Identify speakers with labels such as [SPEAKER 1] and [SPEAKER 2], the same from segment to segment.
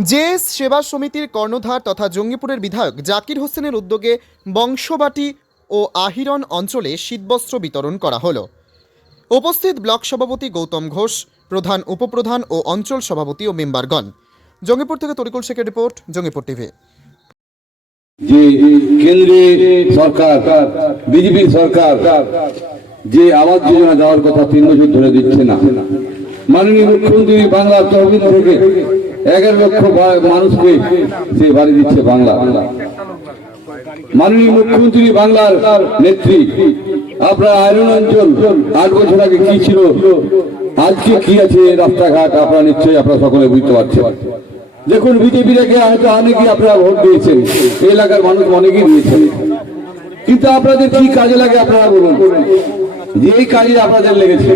[SPEAKER 1] JS সেবা সমিতির কর্ণধার তথা জঙ্গিপুরের বিধায়ক জাকির হোসেনের উদ্যোগে বংশবাটি ও আহিরন অঞ্চলে শীতবস্ত্র বিতরণ করা হলো। উপস্থিত ব্লক সভাপতি গৌতম ঘোষ, প্রধান উপপ্রধান ও অঞ্চল সভাপতি ও মেম্বারগণ। জঙ্গিপুর থেকে তরিকুল শেখের রিপোর্ট, জঙ্গিপুর টিভি।
[SPEAKER 2] যে কেন্দ্রে সরকার, বিজেপি সরকার, যে আবাস যোজনা দেওয়ার কথা তিন বছর ধরে দিচ্ছে না। মাননীয় মুখ্যমন্ত্রী বাংলার তহবিল থেকে এগারো লক্ষ মানুষকে সে বাড়ি দিচ্ছে বাংলা। মাননীয় মুখ্যমন্ত্রী বাংলার নেত্রী, আপনার আয়রন অঞ্চল, আট বছর আগে কি ছিল? আজকে কি আছে রাস্তাঘাট? আপনারা নিশ্চয়ই, আপনারা সকলে বুঝতে পারছেন। দেখুন, বিজেপি রেখে হয়তো অনেকেই আপনারা ভোট দিয়েছেন। এলাকার মানুষ অনেকেই দিয়েছেন। কিন্তু আপনাদের কি কাজে লাগে আপনারা বলুন? যে কাজে আপনাদের লেগেছে।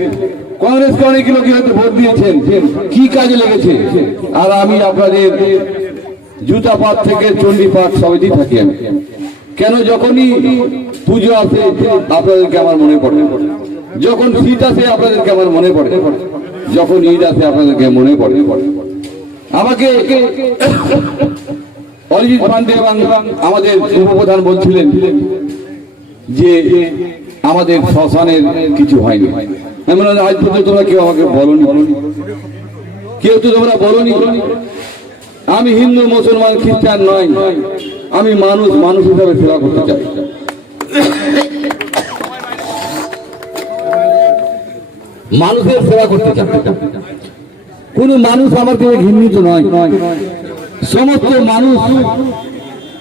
[SPEAKER 2] কংগ্রেসকে অনেক লোক হয়তো ভোট দিয়েছেন। কি কাজে লেগেছে? আর আমি আপনাদের জুতা পাট থেকে চণ্ডী পাট সবেতেই থাকি আমি। কেন যখনই পুজো আসে, আপনাদেরকে আমার মনে পড়ে। যখন শীত আসে, আপনাদেরকে আমার মনে পড়ে। যখন ঈদ আসে, আপনাদেরকে মনে পড়ে। আমাকে অরিজিৎ পান্ডে এবং আমাদের উপপ্রধান বলছিলেন যে আমাদের শ্মশানের কিছু হয়নি। আমি বললাম, আজ পর্যন্ত তোমরা কেউ আমাকে বলনি। কেউ তো তোমরা বলনি। আমি হিন্দু মুসলমান খ্রিস্টান নয়। আমি মানুষ মানুষ হিসাবে সেবা করতে চাই। মানুষের সেবা করতে চাই। কোন মানুষ আমার থেকে ঘৃণিত নয়। সমস্ত মানুষ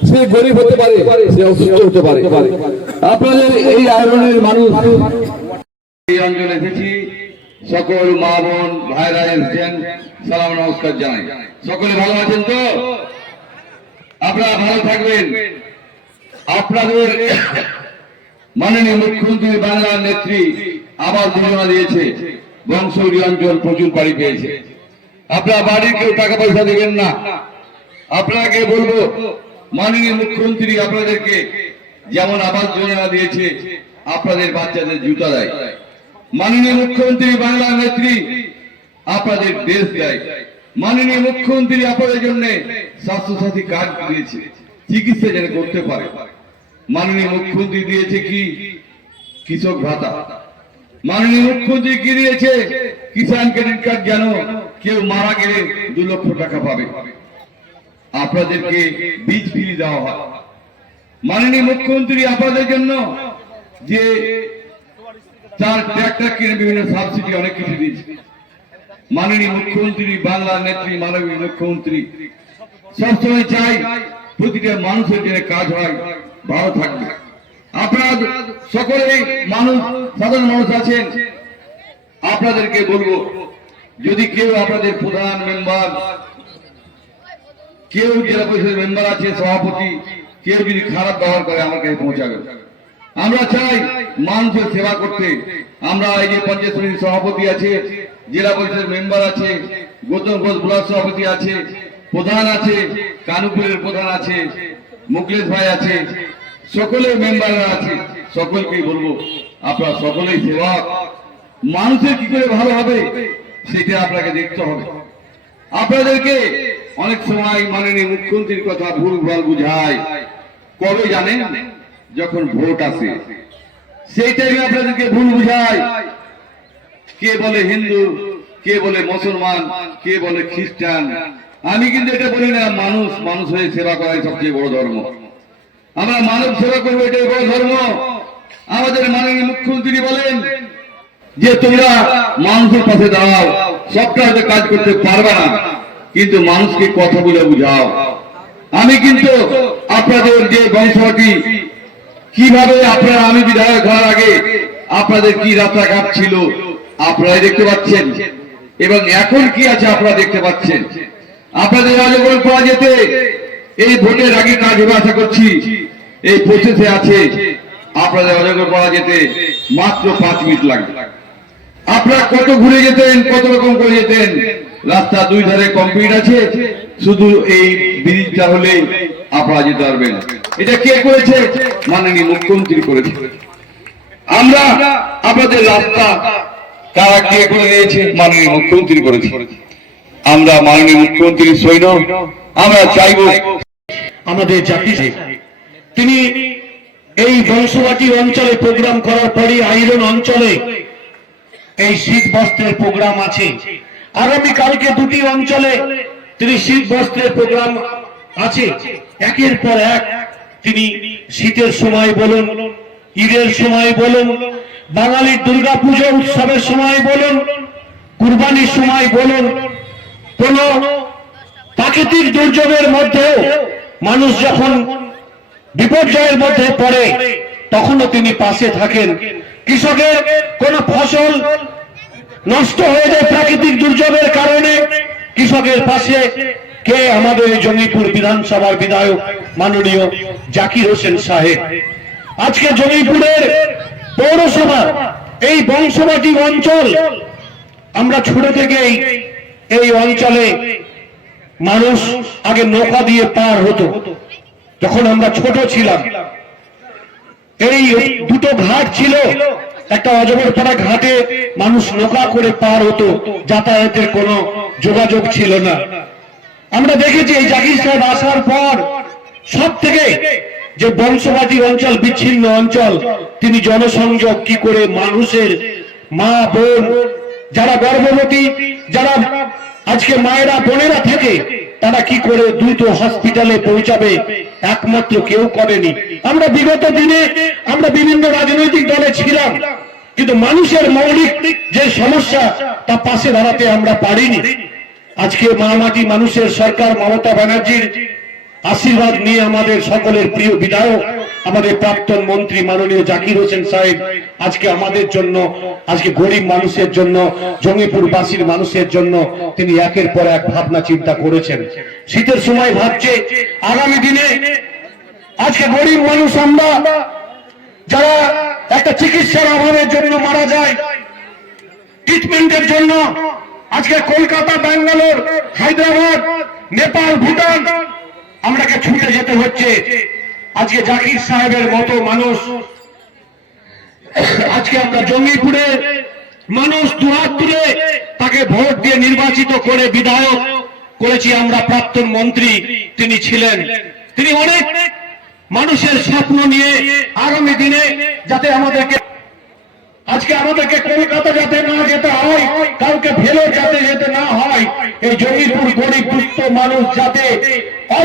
[SPEAKER 2] সে গরিব হতে পারে সে অসুস্থ হতে পারে। আপনাদের এই আয়রনের মানুষ এই অঞ্চলে এসেছি সকল মা বোন, ভাইরা এসেছেন, সালাম নমস্কার জানাই। সকলে ভালো আছেন তো? আপনারা ভালো থাকবেন। আপনাদের মাননীয় মুখ্যমন্ত্রী বাংলার নেত্রী আবার যোজনা দিয়েছে বংশৌরি অঞ্চল প্রচুর বাড়ি পেয়েছে। আপনারা বাড়ির কেউ টাকা পয়সা দেবেন না। আপনাকে বলব, মাননীয় মুখ্যমন্ত্রী আপনাদেরকে যেমন আবাস যোজনা দিয়েছে, আপনাদের বাচ্চাদের জুতা দেয়। মাননীয় মুখ্যমন্ত্রী বাংলার নেত্রী, আপনাদের দেশ দেয় মাননীয় মুখ্যমন্ত্রী আপনাদের জন্য স্বাস্থ্যসাথী কার্ড দিয়েছে। চিকিৎসা যেন করতে পারে। মাননীয় মুখ্যমন্ত্রী দিয়েছে কি? কৃষক ভাতা। মাননীয় মুখ্যমন্ত্রী কি দিয়েছে? কিষাণ ক্রেডিট কার্ড যেন কেউ মারা গেলে দু লক্ষ টাকা পাবে। আপনাদেরকে বীজ ফ্রি দেওয়া হয়। মাননীয় মুখ্যমন্ত্রী আপনাদের জন্য যে চার ট্র্যাক্টর কিনে বিভিন্ন সাবসিডি অনেক কিছু দিয়েছে। মাননীয় মুখ্যমন্ত্রী, বাংলার নেত্রী, মাননীয় মুখ্যমন্ত্রী। সবসময় চাই প্রতিটা মানুষের জন্য কাজ হয়, ভালো থাকবে। আপনারা সকলেই মানুষ, সাধারণ মানুষ আছেন। আপনাদেরকে বলব, যদি কেউ আপনাদের প্রধান মেম্বার, কেউ জেলা পরিষদের মেম্বার আছে, সভাপতি, কেউ যদি খারাপ ব্যবহার করে, আমার কাছে পৌঁছাবে। আমরা চাই মানুষের সেবা করতে। আমরা এই যে পঞ্চায়েত সমিতির সভাপতি আছে, জেলা পরিষদের মেম্বার আছে, গৌতম ঘোষ ব্লক সভাপতি আছে, প্রধান আছে, কানুপুরের প্রধান আছে মুকলেশ ভাই আছে, সকলের মেম্বাররা আছে, সকলকেই বলব, আপনারা সকলেই সেবা মানুষের কি করে ভালো হবে, সেটা আপনাকে দেখতে হবে। আপনাদেরকে অনেক সময় মাননীয় মুখ্যমন্ত্রীর কথা ভুল ভালো বুঝায়। কবে জানেন? যখন ভোট আসে সেই টাইমে আপনাদেরকে ভুল বুঝায় কে বলে হিন্দু, কে বলে মুসলমান, কে বলে খ্রিস্টান, আমি কিন্তু এটা বলি না, মানুষ মানুষ হয়ে সেবা করাই সবচেয়ে বড় ধর্ম। আমরা মানব সেবা করব, এটাই বড় ধর্ম। আমাদের মাননীয় মুখ্যমন্ত্রী বলেন যে, তোমরা মানুষের পাশে দাঁড়াও, সবটা হয়তো কাজ করতে পারবে না, কিন্তু মানুষকে কথা বলে বুঝাও। আমি কিন্তু আপনাদের যে বংশটি কীভাবে আপনারা আমি বিধায়ক হওয়ার আগে আপনাদের কি রাস্তাঘাট ছিল? আপনারা দেখতে পাচ্ছেন। এবং এখন কি আছে আপনারা দেখতে পাচ্ছেন? আপনাদের রাজগোল পাওয়া যেতে। এই ভোটের আগে কাজ হবে আশা করছি? এই প্রসেসে আছে। আপনাদের রাজগোল পাওয়া যেতে। মাত্র পাঁচ মিনিট লাগবে। আপনারা কত ঘুরে যেতেন, কত রকম করে যেতেন? রাস্তা দুই ধারে কমপ্লিট আছে। শুধু এই ব্রিজটা হলে আপনারা যেতে পারবেন। এটা কে করেছে? মাননীয় মুখ্যমন্ত্রী করেছে। আমরা আপনাদের রাস্তা কারা কে করে দিয়েছে মাননীয় মুখ্যমন্ত্রী করেছে। আমরা মাননীয় মুখ্যমন্ত্রীর সৈন্য, আমরা চাইব
[SPEAKER 3] আমাদের জাতিতে তিনি এই বংশবাটি অঞ্চলে প্রোগ্রাম করার পরই আইরন অঞ্চলে এই শীত বস্ত্রের প্রোগ্রাম আছে। আগামী কালকে দুটি অঞ্চলে তিনি শীত বস্ত্রের প্রোগ্রাম আছে। একের পর এক তিনি শীতের সময় বলুন, ঈদের সময় বলুন, বাঙালির দুর্গাপুজো উৎসবের সময় বলুন, কুরবানির সময় বলুন, কোন প্রাকৃতিক দুর্যোগের মধ্যেও মানুষ যখন বিপর্যয়ের মধ্যে পড়ে, তখনও তিনি পাশে থাকেন। কৃষকের কোন ফসল নষ্ট হয়ে যায় প্রাকৃতিক দুর্যোগের কারণে, কৃষকের পাশে কে আমাদের জঙ্গিপুর বিধানসভার বিধায়ক, মাননীয় জাকির হোসেন সাহেব। আজকে জঙ্গিপুরের পৌরসভা, এই বংশবাটি অঞ্চল, আমরা ছোট থেকেই এই অঞ্চলে মানুষ আগে নৌকা দিয়ে পার হতো। যখন আমরা ছোট ছিলাম, এই দুটো ঘাট ছিল, একটা অজগর পাড়া ঘাটে মানুষ নৌকা করে পার হতো, যাতায়াতের কোনো যোগাযোগ ছিল না। আমরা দেখেছি এই জাকির সাহেব আসার পর সব থেকে যে বংশবাদী অঞ্চল, বিচ্ছিন্ন অঞ্চল, তিনি জনসংযোগ কি করে মানুষের মা, বোন, যারা গর্ভবতী, যারা আজকে মায়েরা, বোনেরা থাকে, তারা কি করে দ্রুত হসপিটালে পৌঁছাবে? একমাত্র কেউ করেনি। আমরা বিগত দিনে আমরা বিভিন্ন রাজনৈতিক দলে ছিলাম, কিন্তু মানুষের মৌলিক যে সমস্যা, তা পাশে দাঁড়াতে আমরা পারিনি। আজকে মা মাটি মানুষের সরকার মমতা ব্যানার্জির আশীর্বাদ নিয়ে আমাদের সকলের প্রিয় বিধায়ক, আমাদের প্রাক্তন মন্ত্রী মাননীয় জাকির হোসেন সাহেব, আজকে আমাদের জন্য, আজকে গরিব মানুষের জন্য, জঙ্গিপুরবাসীর মানুষের জন্য তিনি একের পর এক ভাবনা চিন্তা করেছেন। শীতের সময় ভাবছে, আগামী দিনে আজকে গরিব মানুষ আমরা, যারা একটা চিকিৎসার অভাবের জন্য মারা যায় ট্রিটমেন্টের জন্য, আজকে কলকাতা, ব্যাঙ্গালোর, হায়দ্রাবাদ, নেপাল, ভুটান আমরাকে ছুটে যেতে হচ্ছে। আজকে জাকির সাহেবের মতো মানুষ। আজকে আমরা জঙ্গিপুরে মানুষ দুহাত তুলে তাকে ভোট দিয়ে নির্বাচিত করে বিধায়ক করেছি আমরা প্রাক্তন মন্ত্রী, তিনি ছিলেন। তিনি অনেক মানুষের স্বপ্ন নিয়ে আগামী দিনে যাতে আমাদেরকে আজকে আমাদেরকে কলকাতা যাতে না যেতে হয়, কাউকে ফেলে যাতে যেতে না হয়, এই জঙ্গিপুর গরিব মানুষ যাতে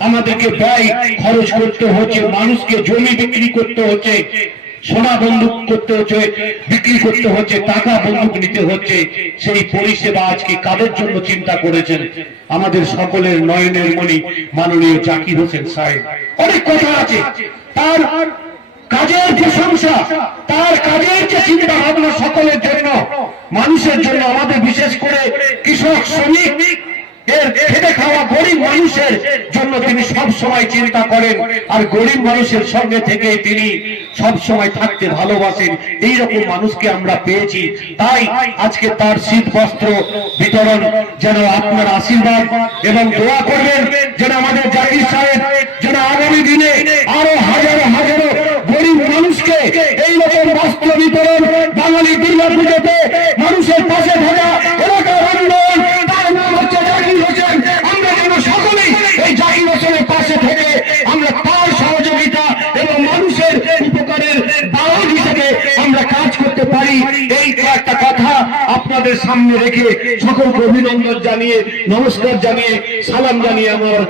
[SPEAKER 3] আমাদেরকে ব্যয় খরচ করতে হচ্ছে, মানুষকে জমি বিক্রি করতে হচ্ছে, সোনা বন্দুক করতে হচ্ছে, বিক্রি করতে হচ্ছে, টাকা বন্দুক নিতে হচ্ছে, সেই পরিষেবা আজকে কাদের জন্য চিন্তা করেছেন? আমাদের সকলের নয়নের মণি মাননীয় জাকির হোসেন সাহেব। অনেক কথা আছে। তার কাজের প্রশংসা, তার কাজের যে চিন্তা ভাবনা সকলের জন্য, মানুষের জন্য আমাদের মানুষের জন্য তিনি সব সময় চিন্তা করেন, আর গরিব মানুষের সঙ্গে থেকে তিনি সব সময় থাকতে ভালোবাসেন। এই রকম মানুষকে আমরা পেয়েছি। তাই আজকে তার শীত বস্ত্র বিতরণ যেন আপনার আশীর্বাদ এবং দোয়া করবেন যেন আমাদের জাকির সাহেব যেন আগামী দিনে আরও হাজারো হাজারো গরিব মানুষকে এই রকম বস্ত্র বিতরণ বাঙালি দুর্গা পুজোতে মানুষের পাশে থাকা এলাকার উন্নয়ন তার নাম হচ্ছে জাকির হোসেন আমরা যেন সকলেই এই জাকির হোসেনের পাশে থেকে আমরা তার সহযোগিতা এবং মানুষের উপকারের দাওয়াত হিসেবে আমরা কাজ করতে পারি এই কয়েকটা কথা আপনাদের সামনে রেখে সকলকে অভিনন্দন জানিয়ে নমস্কার জানিয়ে সালাম জানিয়ে আমার